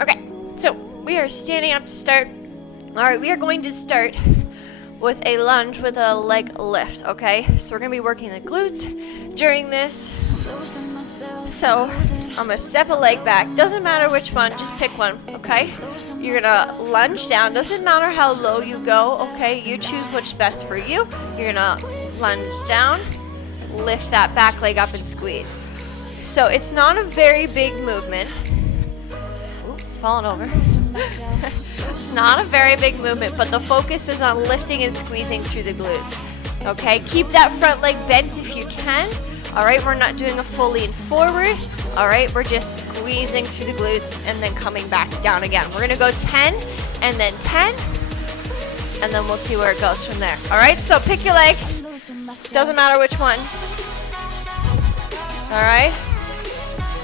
Okay, so we are standing up to start. All right, we are going to start with a lunge with a leg lift, okay? So we're gonna be working the glutes during this. So I'm gonna step a leg back. Doesn't matter which one, just pick one, okay? You're gonna lunge down. Doesn't matter how low you go, okay? You choose what's best for you. You're gonna lunge down, lift that back leg up and squeeze. So it's not a very big movement. Ooh, falling over. It's not a very big movement, but the focus is on lifting and squeezing through the glutes. Okay, keep that front leg bent if you can. All right, we're not doing a full lean forward. All right, we're just squeezing through the glutes and then coming back down again. We're gonna go 10 and then 10, and then we'll see where it goes from there. All right, so pick your leg. Doesn't matter which one. All right,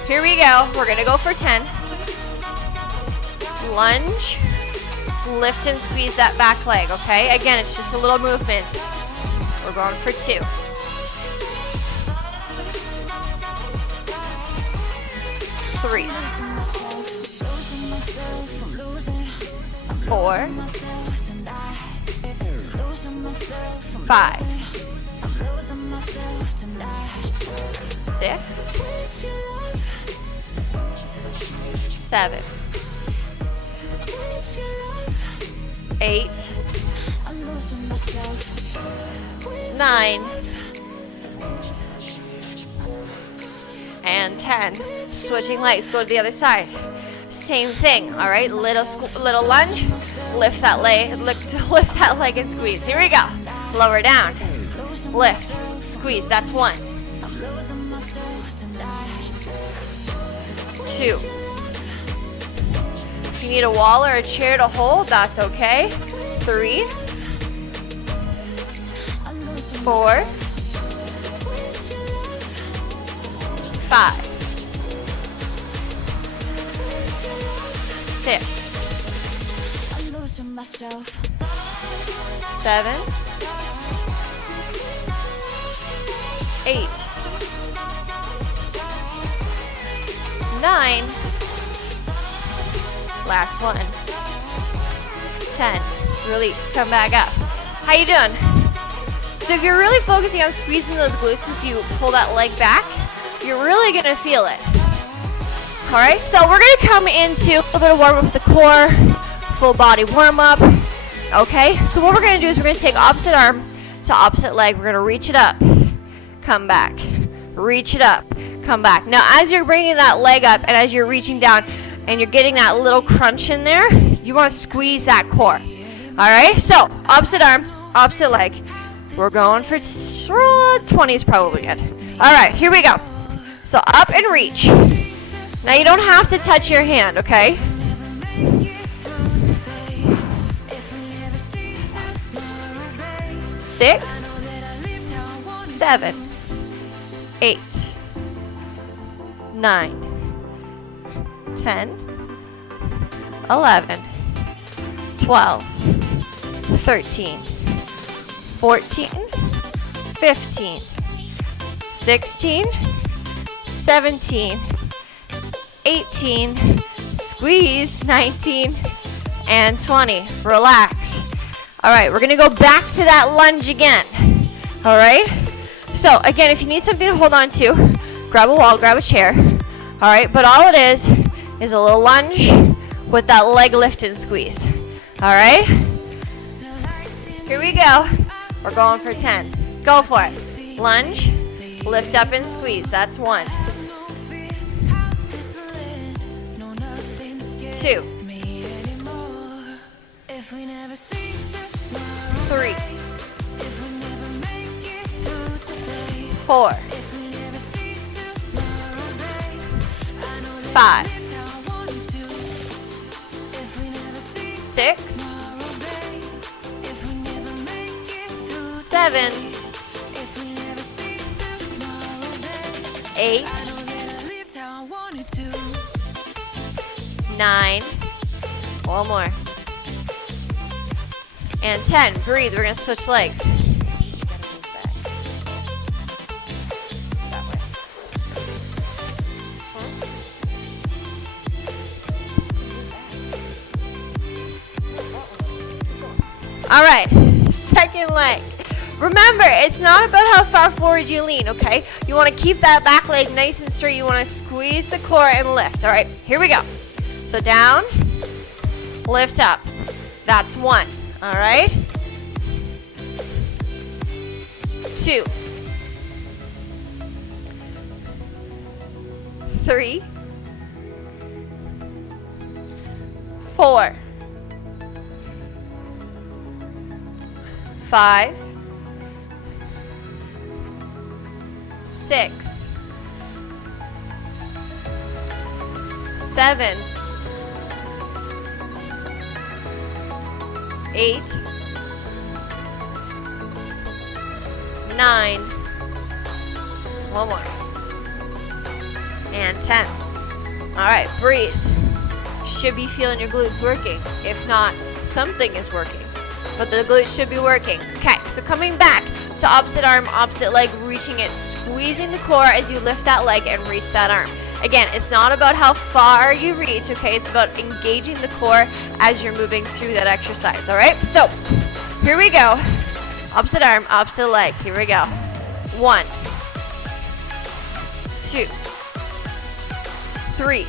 here we go. We're gonna go for 10. Lunge, lift and squeeze that back leg, okay? Again, it's just a little movement. We're going for 2. 3. 4. 5. 6. 7. 8. 9. And 10. Switching legs, go to the other side. Same thing, all right? Little lunge, lift that leg and squeeze. Here we go. Lower down, lift, squeeze. That's 1. 2. If you need a wall or a chair to hold, that's okay. 3. 4. 5. 6. 7. 8. 9. Last one. 10. Release. Come back up. How you doing? So if you're really focusing on squeezing those glutes as you pull that leg back, you're really gonna feel it. All right, so we're gonna come into a little bit of warm up with the core, full body warm up. Okay, so what we're gonna do is we're gonna take opposite arm to opposite leg. We're gonna reach it up, come back, reach it up, come back. Now, as you're bringing that leg up and as you're reaching down and you're getting that little crunch in there, you wanna squeeze that core. All right, so opposite arm, opposite leg. We're going for 20 is probably good. All right, here we go. So up and reach. Now you don't have to touch your hand, okay? 6, 7, 8, 9, 10, 11, 12, 13, 14, 15, 16, 17, 18, squeeze, 19, and 20. Relax. All right, we're gonna go back to that lunge again. All right? So again, if you need something to hold on to, grab a wall, grab a chair. All right, but all it is a little lunge with that leg lift and squeeze. All right? Here we go. We're going for 10. Go for it. Lunge, lift up and squeeze. That's 1. 2. 3. 4. 5. 6. 7. 8. 9. One more. And 10. Breathe. We're going to switch legs. All right, second leg. Remember, it's not about how far forward you lean, okay? You want to keep that back leg nice and straight. You want to squeeze the core and lift. All right, here we go. So down, lift up. That's 1. All right. 2. 3. 4. 5. 6. 7. 8. 9. One more. And 10. All right, breathe. Should be feeling your glutes working. If not, something is working. But the glutes should be working. Okay, so coming back to opposite arm, opposite leg, reaching it, squeezing the core as you lift that leg and reach that arm. Again, it's not about how far you reach, okay? It's about engaging the core as you're moving through that exercise, all right? So, here we go. Opposite arm, opposite leg. Here we go. 1, 2, 3,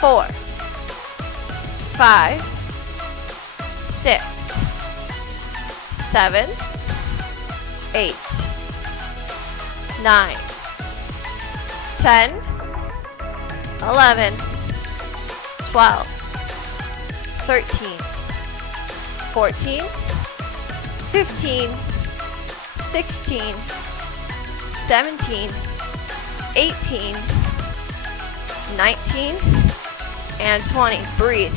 4, 5, 6, 7, 8, 9, 10, 11, 12, 13, 14, 15, 16, 17, 18, 19, and 20. Breathe.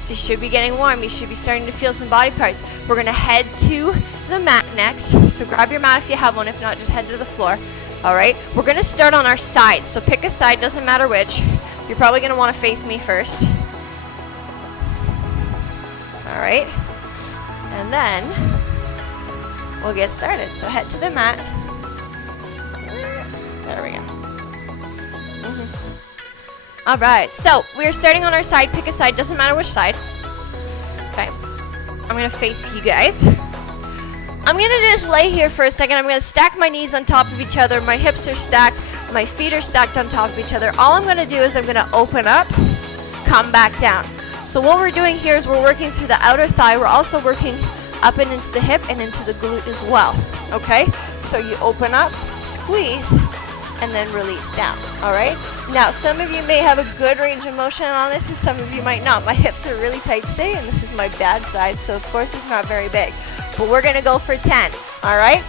So you should be getting warm. You should be starting to feel some body parts. We're going to head to the mat next. So grab your mat if you have one. If not, just head to the floor. All right. We're going to start on our side. So pick a side. Doesn't matter which. You're probably going to want to face me first. All right. And then we'll get started. So head to the mat. There we go. All right, so we're starting on our side. Pick a side, doesn't matter which side. Okay, I'm gonna face you guys. I'm gonna just lay here for a second. I'm gonna stack my knees on top of each other. My hips are stacked, my feet are stacked on top of each other. All I'm gonna do is I'm gonna open up, come back down. So what we're doing here is we're working through the outer thigh. We're also working up and into the hip and into the glute as well, okay? So you open up, squeeze, and then release down, all right? Now, some of you may have a good range of motion on this, and some of you might not. My hips are really tight today, and this is my bad side, so of course it's not very big. But we're gonna go for 10, all right?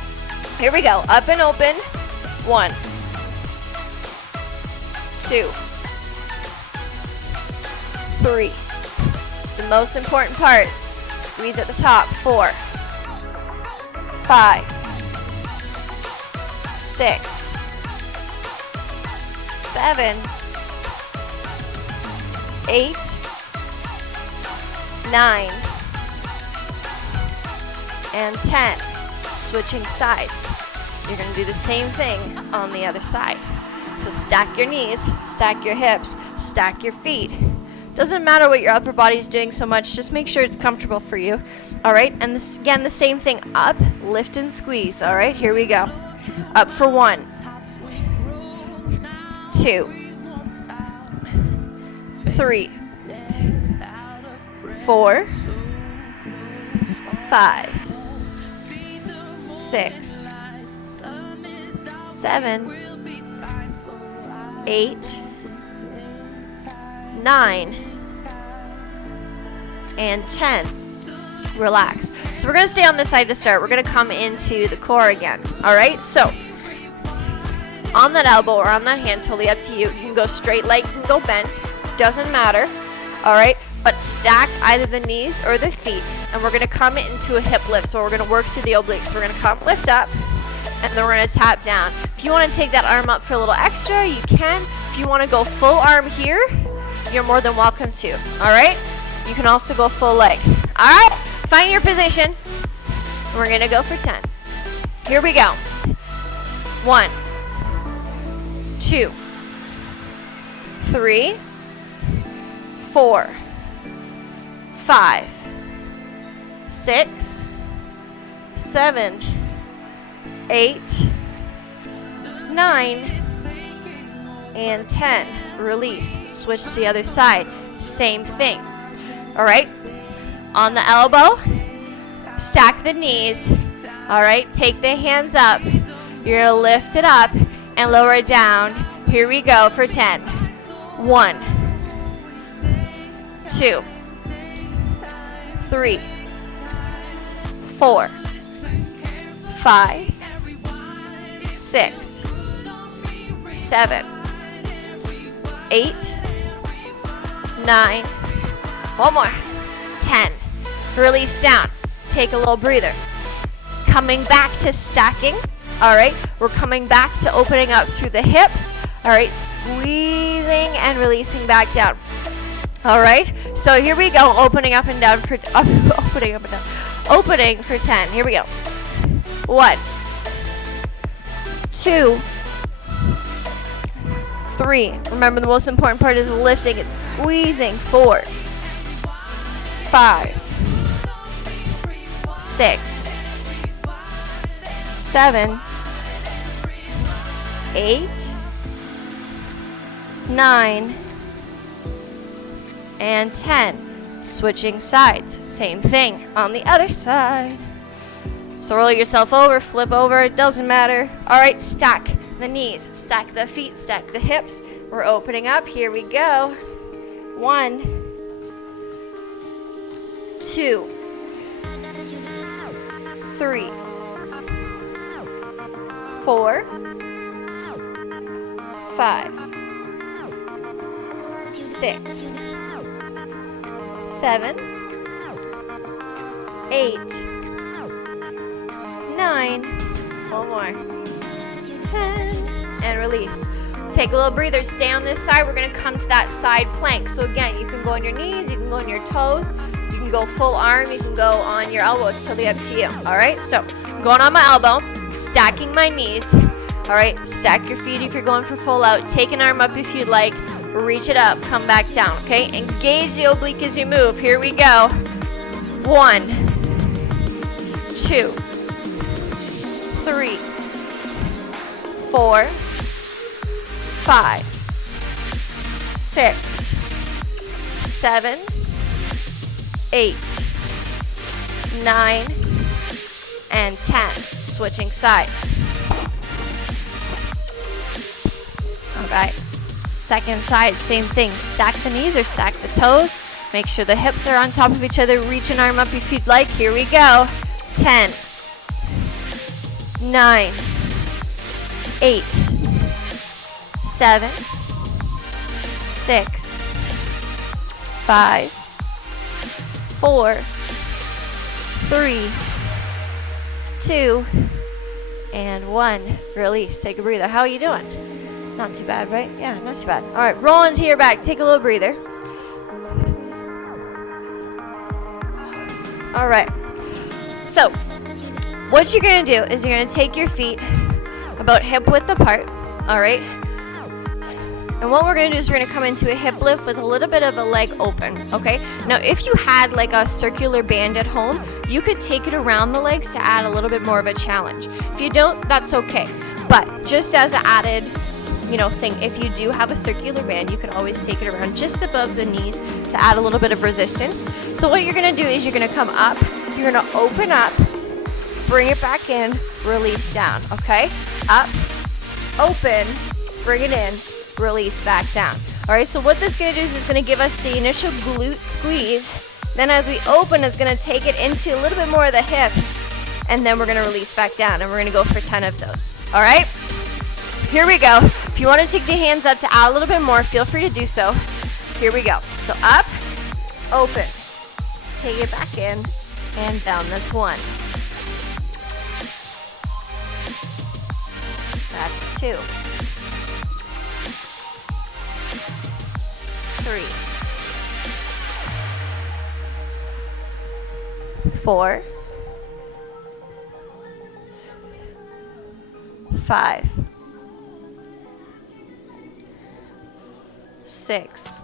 Here we go, up and open. 1, 2, 3. The most important part, squeeze at the top. 4, 5, 6, 7, 8, 9, and 10. Switching sides. You're going to do the same thing on the other side. So stack your knees, stack your hips, stack your feet. Doesn't matter what your upper body's doing so much, just make sure it's comfortable for you. All right, and this, again, the same thing. Up, lift and squeeze. All right, here we go. Up for 1, 2, 3, 4, 5, 6, 7, 8, 9, and 10. Relax. So we're going to stay on this side to start. We're going to come into the core again. All right, so on that elbow or on that hand, totally up to you. You can go straight leg, you can go bent, doesn't matter, all right? But stack either the knees or the feet, and we're gonna come into a hip lift. So we're gonna work through the obliques. We're gonna come, lift up, and then we're gonna tap down. If you wanna take that arm up for a little extra, you can. If you wanna go full arm here, you're more than welcome to, all right? You can also go full leg. All right, find your position. We're gonna go for 10. Here we go. 1, 2, 3, 4, 5, 6, 7, 8, 9, and 10. Release. Switch to the other side. Same thing. All right. On the elbow, stack the knees. All right. Take the hands up. You're going to lift it up and lower it down. Here we go for 10. 1, 2, 3, 4, 5, 6, 7, 8, 9, one more, 10. Release down. Take a little breather. Coming back to stacking. All right, we're coming back to opening up through the hips. All right, squeezing and releasing back down. All right, so here we go, opening up and down for opening up and down. Opening for 10. Here we go. 1, 2, 3. Remember, the most important part is lifting and squeezing. 4, 5, 6, 7, 8, 9, and 10. Switching sides. Same thing on the other side. So roll yourself over, flip over, it doesn't matter. All right, stack the knees, stack the feet, stack the hips. We're opening up. Here we go. 1, 2, 3, 4, 5, 6, 7, 8, 9, one more, 10, and release. Take a little breather, stay on this side. We're gonna come to that side plank. So again, you can go on your knees, you can go on your toes, you can go full arm, you can go on your elbow. It's totally up to you. All right, so I'm going on my elbow, stacking my knees. All right, stack your feet if you're going for full out. Take an arm up if you'd like. Reach it up, come back down, okay? Engage the oblique as you move. Here we go. 1, 2, 3, 4, 5, 6, 7, 8, 9, and 10. Switching sides. All right. Second side, same thing. Stack the knees or stack the toes. Make sure the hips are on top of each other. Reach an arm up if you'd like. Here we go. 10, 9, 8, 7, 6, 5, 4, 3, 2, and 1. Release. Take a breather. How are you doing? Not too bad, right? Yeah, not too bad. All right, roll into your back. Take a little breather. All right. So, what you're going to do is you're going to take your feet about hip width apart. All right. And what we're going to do is we're going to come into a hip lift with a little bit of a leg open, okay? Now, if you had like a circular band at home, you could take it around the legs to add a little bit more of a challenge. If you don't, that's okay. But just as an added, thing, if you do have a circular band, you can always take it around just above the knees to add a little bit of resistance. So what you're going to do is you're going to come up, you're going to open up, bring it back in, release down, okay? Up, open, bring it in, release back down. All right, so what this is going to do is it's going to give us the initial glute squeeze. Then as we open, it's going to take it into a little bit more of the hips, and then we're going to release back down, and we're going to go for 10 of those. All right? Here we go. If you want to take the hands up to add a little bit more, feel free to do so. Here we go. So up, open, take it back in, and down. That's 1. That's 2. 3. 4. 5. 6.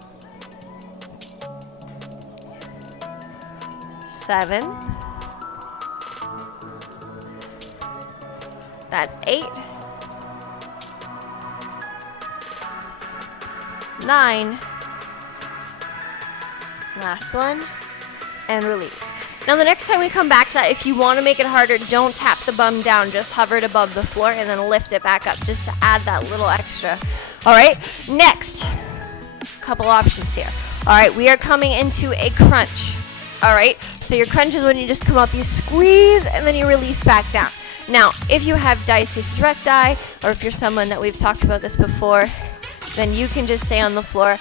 7. That's 8, 9, last one, and release. Now the next time we come back to that, if you want to make it harder, don't tap the bum down, just hover it above the floor and then lift it back up just to add that little extra. All right, next, couple options here. All right, we are coming into a crunch. All right, so your crunch is when you just come up, you squeeze, and then you release back down. Now, if you have diastasis recti, or if you're someone that we've talked about this before, then you can just stay on the floor,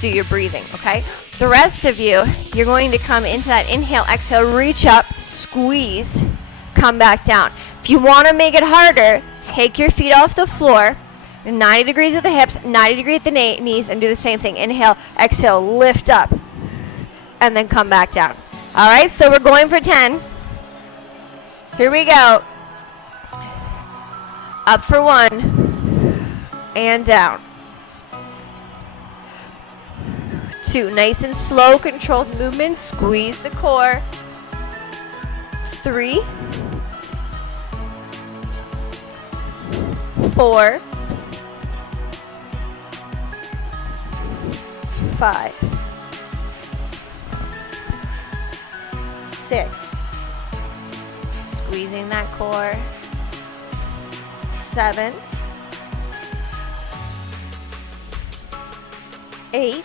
do your breathing, okay? The rest of you, you're going to come into that inhale, exhale, reach up, squeeze, come back down. If you want to make it harder, take your feet off the floor, 90 degrees at the hips, 90 degrees at the knees, and do the same thing. Inhale, exhale, lift up, and then come back down. All right, so we're going for 10. Here we go. Up for 1, and down. 2, nice and slow, controlled movement, squeeze the core. 3, 4, 5, 6, squeezing that core. 7, 8,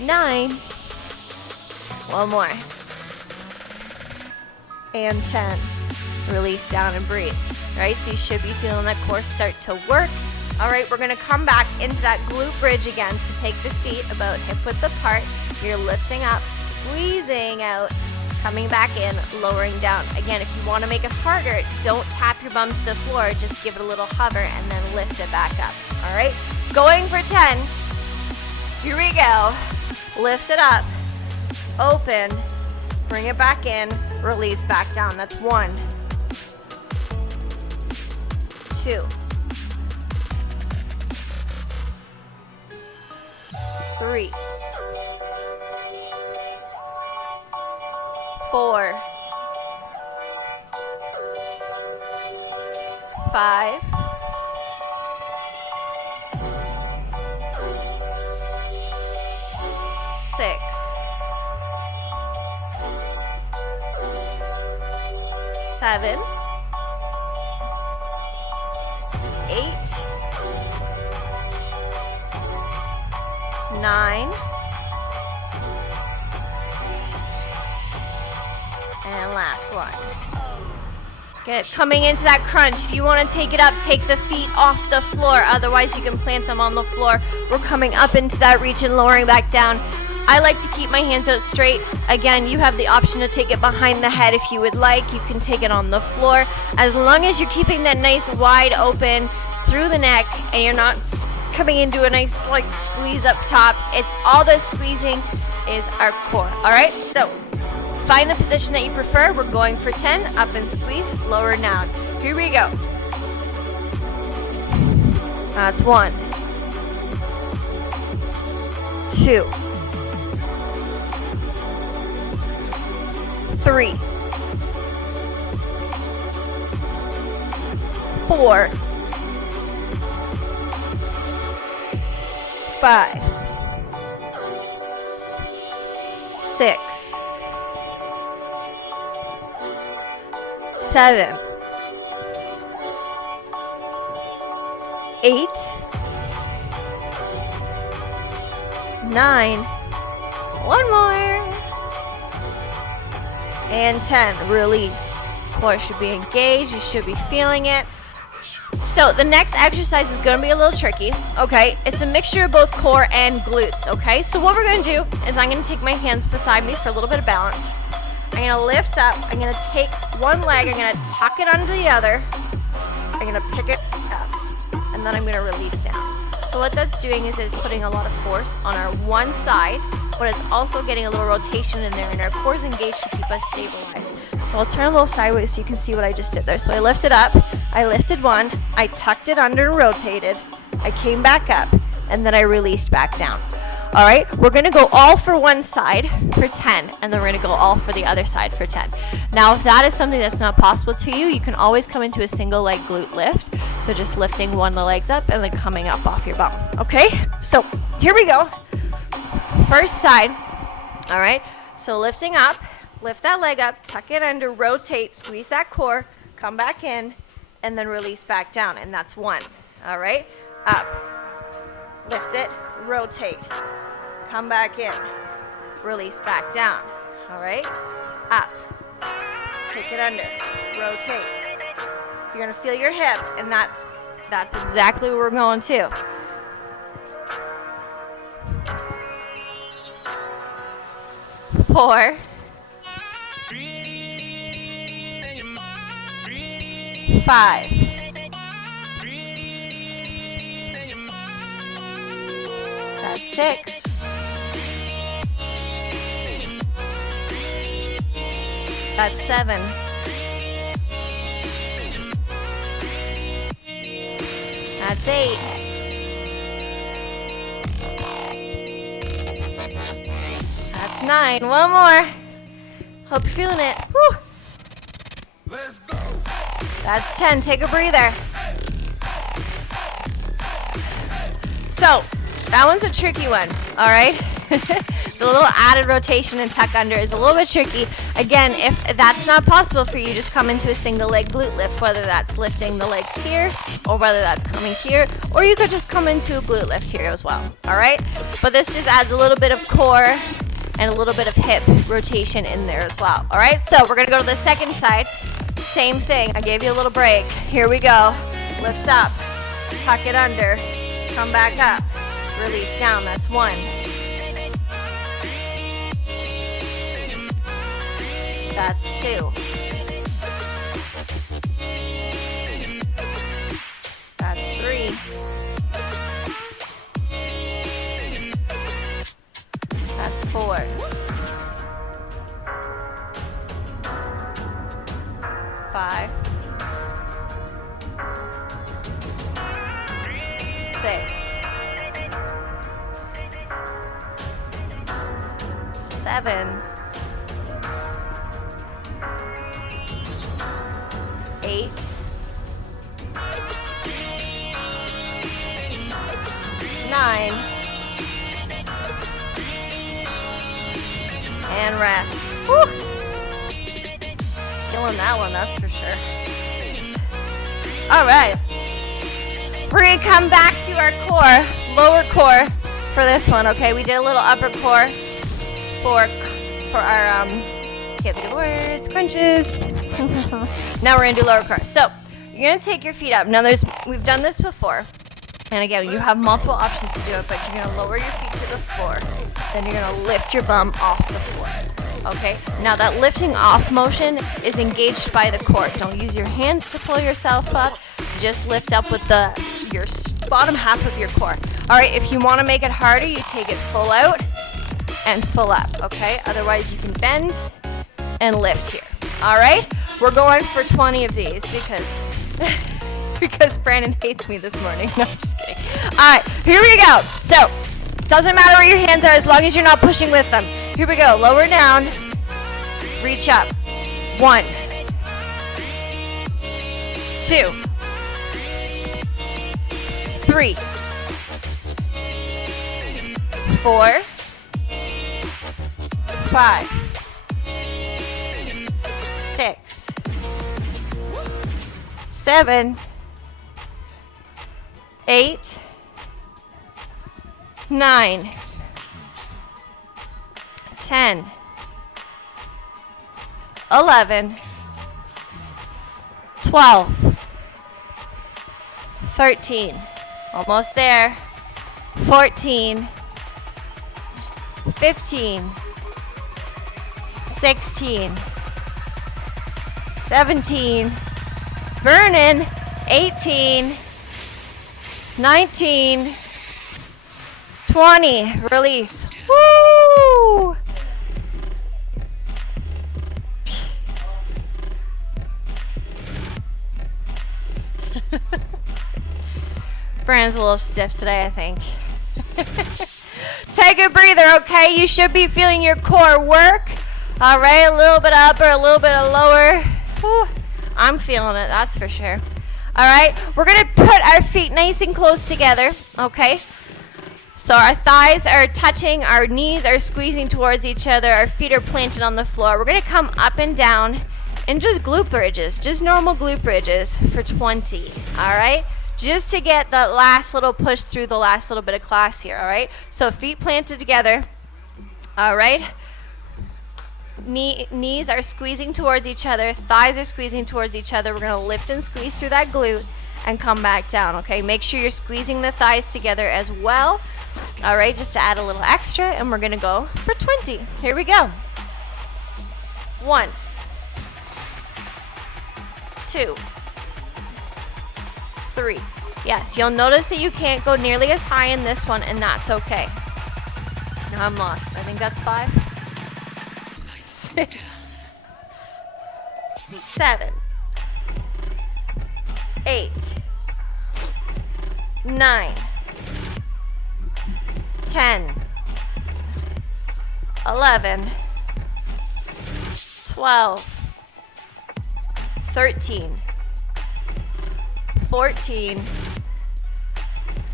9, one more, and 10. Release down and breathe. All right, so you should be feeling that core start to work. All right, we're gonna come back into that glute bridge again. So take the feet about hip width apart. You're lifting up, squeezing out, coming back in, lowering down. Again, if you wanna make it harder, don't tap your bum to the floor, just give it a little hover and then lift it back up. All right, going for 10. Here we go. Lift it up, open, bring it back in, release back down. That's 1, 2, 3, 4, 5, 6, 7, 8, 9, and last one. Good. Coming into that crunch. If you want to take it up, take the feet off the floor. Otherwise, you can plant them on the floor. We're coming up into that reach and lowering back down. I like to keep my hands out straight. Again, you have the option to take it behind the head if you would like. You can take it on the floor. As long as you're keeping that nice wide open through the neck and you're not coming into a nice like squeeze up top. It's all that squeezing is our core. All right, so find the position that you prefer. We're going for 10, up and squeeze, lower down. Here we go. That's 1, 2, 3, 4, 5, 6, 7, 8, 9, one more, and 10. Release. Core should be engaged. You should be feeling it. So the next exercise is going to be a little tricky, okay? It's a mixture of both core and glutes, okay? So what we're going to do is I'm going to take my hands beside me for a little bit of balance. I'm going to lift up. I'm going to take one leg. I'm going to tuck it under the other. I'm going to pick it up, and then I'm going to release down. So what that's doing is it's putting a lot of force on our one side, but it's also getting a little rotation in there, and our core's engaged to keep us stabilized. So I'll turn a little sideways so you can see what I just did there. So I lifted up, I lifted one, I tucked it under and rotated, I came back up, and then I released back down. All right, we're gonna go all for one side for 10, and then we're gonna go all for the other side for 10. Now, if that is something that's not possible to you, you can always come into a single leg glute lift. So just lifting one of the legs up and then coming up off your bum, okay? So here we go. First side, all right? So lifting up, lift that leg up, tuck it under, rotate, squeeze that core, come back in, and then release back down, and that's one, all right? Up, lift it, rotate, come back in, release back down, all right? Up, take it under, rotate. You're gonna feel your hip, and that's exactly where we're going to. Four, five, that's six, that's seven, that's 8. That's 9. One more. Hope you're feeling it. Woo. Let's go. That's 10. Take a breather. So, that one's a tricky one, all right? The little added rotation and tuck under is a little bit tricky. Again, if that's not possible for you, just come into a single leg glute lift, whether that's lifting the legs here or whether that's coming here, or you could just come into a glute lift here as well, all right? But this just adds a little bit of core and a little bit of hip rotation in there as well, all right? So we're gonna go to the second side. Same thing, I gave you a little break. Here we go. Lift up, tuck it under, come back up, release down, that's 1. That's 2. That's 3. That's 4. 5. 6. 7. 8. 9. And rest. Whew. Killing that one, that's for sure. All right. We're gonna come back to our core, lower core for this one, okay? We did a little upper core for our, can't think of the words, crunches. Now we're gonna do lower core. So you're gonna take your feet up. Now we've done this before. And again, you have multiple options to do it, but you're gonna lower your feet to the floor. Then you're gonna lift your bum off the floor. Okay, now that lifting off motion is engaged by the core. Don't use your hands to pull yourself up. Just lift up with your bottom half of your core. All right, if you want to make it harder, you take it full out and full up, okay? Otherwise, you can bend and lift here. All right, we're going for 20 of these because Brandon hates me this morning. No, I'm just kidding. All right, here we go. So, doesn't matter where your hands are as long as you're not pushing with them. Here we go. Lower down. Reach up. 1, 2, 3, 4, 5, 6, 7, 8, 9, 10, 11, 12, 13, almost there, 14, 15, 16, 17, it's burning, 18, 19, 20, release. Woo! Brandon's a little stiff today, I think. Take a breather, okay? You should be feeling your core work. All right, a little bit upper, a little bit of lower. Whew. I'm feeling it, that's for sure. All right, we're gonna put our feet nice and close together, okay? So our thighs are touching, our knees are squeezing towards each other, our feet are planted on the floor. We're gonna come up and down in just glute bridges, just normal glute bridges for 20, all right? Just to get that last little push through the last little bit of class here, all right? So feet planted together, all right? Knees are squeezing towards each other, thighs are squeezing towards each other. We're gonna lift and squeeze through that glute and come back down, okay? Make sure you're squeezing the thighs together as well, all right? Just to add a little extra, and we're gonna go for 20. Here we go. 1, 2, 3. Yes, you'll notice that you can't go nearly as high in this one, and that's okay. Now I'm lost. I think that's 5. 6, 7, 8, 9, 10, 11, 12, 13, 14,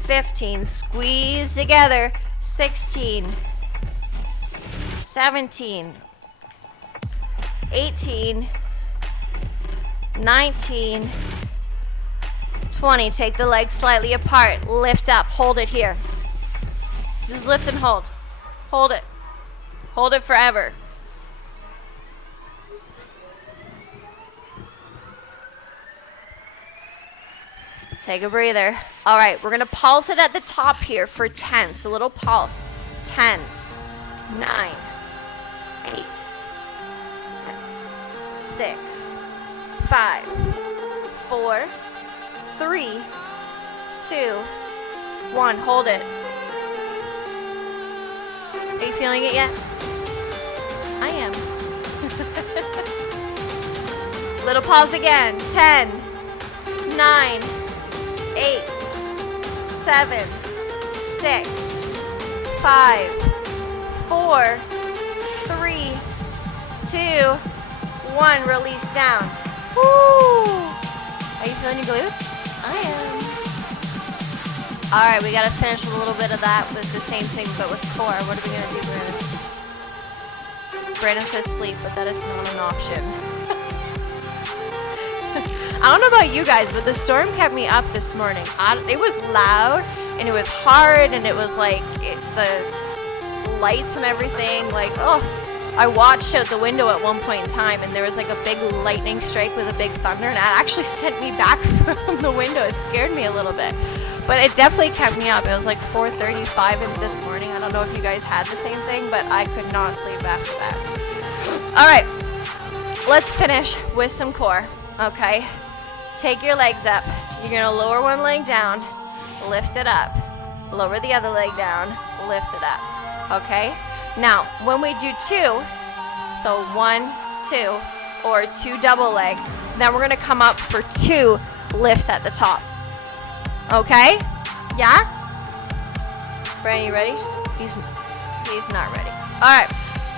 15, squeeze together, 16, 17, 18, 19, 20. Take the legs slightly apart, lift up, hold it here. Just lift and hold. Hold it. Hold it forever. Take a breather. All right, we're gonna pulse it at the top here for 10. So little pulse. 10, 9, 8, 6, 5, 4, 3, 2, 1. Hold it. Are you feeling it yet? I am. Little pause again. 10, 9, 8, 7, 6, 5, 4, 3, 2, 1. Release down. Woo! Are you feeling your glutes? I am. All right, we got to finish with a little bit of that with the same thing, but with core. What are we going to do, Brandon? Brandon says sleep, but that is not an option. I don't know about you guys, but the storm kept me up this morning. It was loud, and it was hard, and it was like the lights and everything. Like, oh, I watched out the window at one point in time, and there was like a big lightning strike with a big thunder, and that actually sent me back from the window. It scared me a little bit. But it definitely kept me up. It was like 4:35 in this morning. I don't know if you guys had the same thing, but I could not sleep after that. All right, let's finish with some core, okay? Take your legs up. You're gonna lower one leg down, lift it up. Lower the other leg down, lift it up, okay? Now, when we do 2, so 1, 2, or 2 double leg, then we're gonna come up for 2 lifts at the top. Okay? Yeah? Brandon, you ready? He's not ready. All right.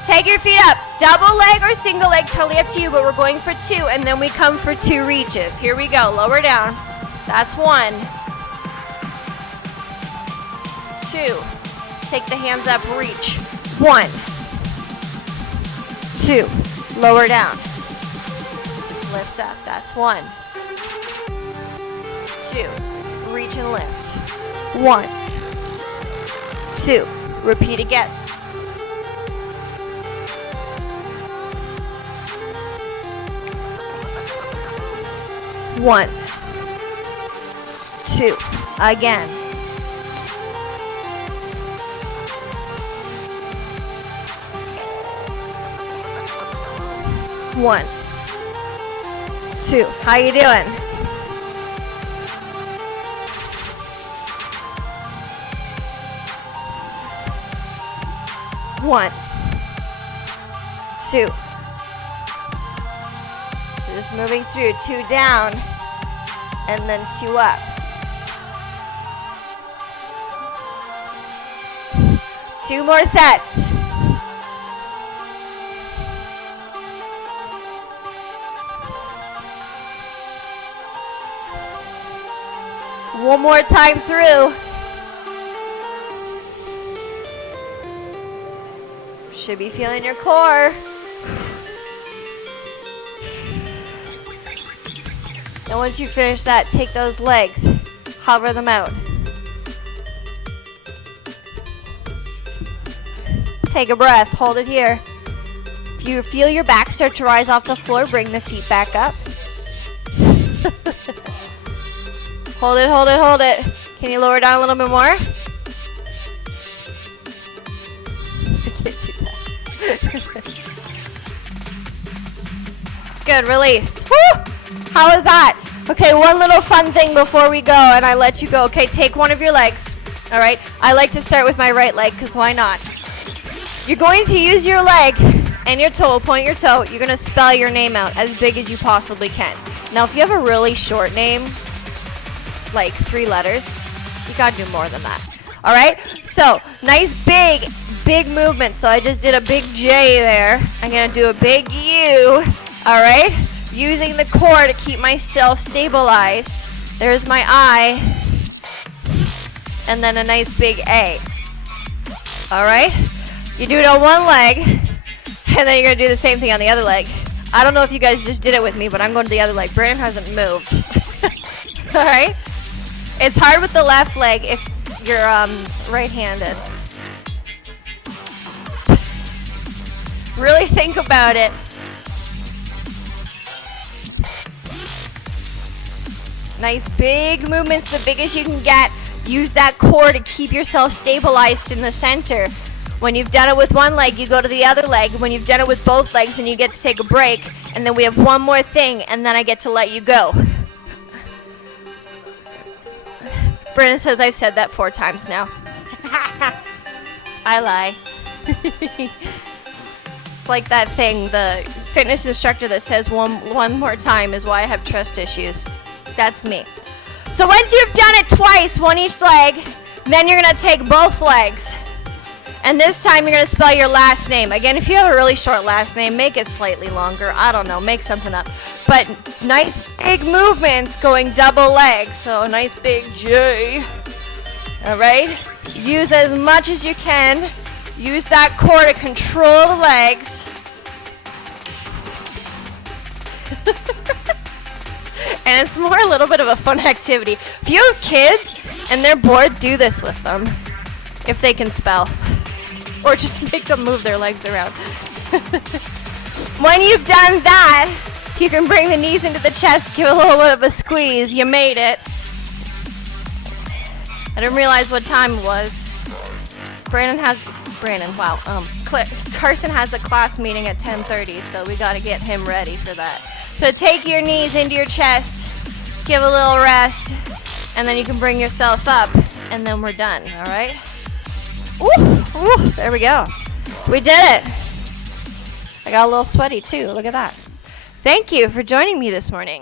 Take your feet up. Double leg or single leg, totally up to you, but we're going for 2, and then we come for 2 reaches. Here we go. Lower down. That's 1. 2. Take the hands up, reach. 1. 2. Lower down. Lift up. That's 1. 2. Reach and lift. 1, 2. Repeat again. 1, 2. Again. 1, 2. How you doing? 1, 2. Just moving through. 2 down, and then 2 up. 2 more sets. One more time through. Should be feeling your core. And once you finish that, take those legs, hover them out. Take a breath, hold it here. If you feel your back start to rise off the floor, bring the feet back up. Hold it, hold it, hold it. Can you lower down a little bit more? I can't do that. Good, release. Woo! How was that? Okay, one little fun thing before we go and I let you go. Okay, take one of your legs. All right, I like to start with my right leg because why not? You're going to use your leg and your toe, point your toe. You're going to spell your name out as big as you possibly can. Now, if you have a really short name, like 3 letters, you got to do more than that. All right, so nice big movement. So I just did a big J there. I'm going to do a big U. All right, using the core to keep myself stabilized. There's my I. And then a nice big A. All right. You do it on one leg, and then you're going to do the same thing on the other leg. I don't know if you guys just did it with me, but I'm going to the other leg. Brandon hasn't moved. All right? It's hard with the left leg if you're right-handed. Really think about it. Nice big movements, the biggest you can get. Use that core to keep yourself stabilized in the center. When you've done it with one leg, you go to the other leg. When you've done it with both legs, and you get to take a break. And then we have one more thing, and then I get to let you go. Brennan says I've said that 4 times now. I lie. It's like that thing, the fitness instructor that says one more time is why I have trust issues. That's me. So once you've done it twice, one each leg, then you're going to take both legs. And this time you're going to spell your last name. Again, if you have a really short last name, make it slightly longer. I don't know, make something up. But nice big movements going double legs. So nice big J. All right? Use as much as you can. Use that core to control the legs. And it's more a little bit of a fun activity. If you have kids and they're bored, do this with them. If they can spell. Or just make them move their legs around. When you've done that, you can bring the knees into the chest, give a little bit of a squeeze. You made it. I didn't realize what time it was. Carson has a class meeting at 10:30, so we got to get him ready for that. So take your knees into your chest, give a little rest, and then you can bring yourself up, and then we're done, all right? Ooh, there we go. We did it. I got a little sweaty too, look at that. Thank you for joining me this morning.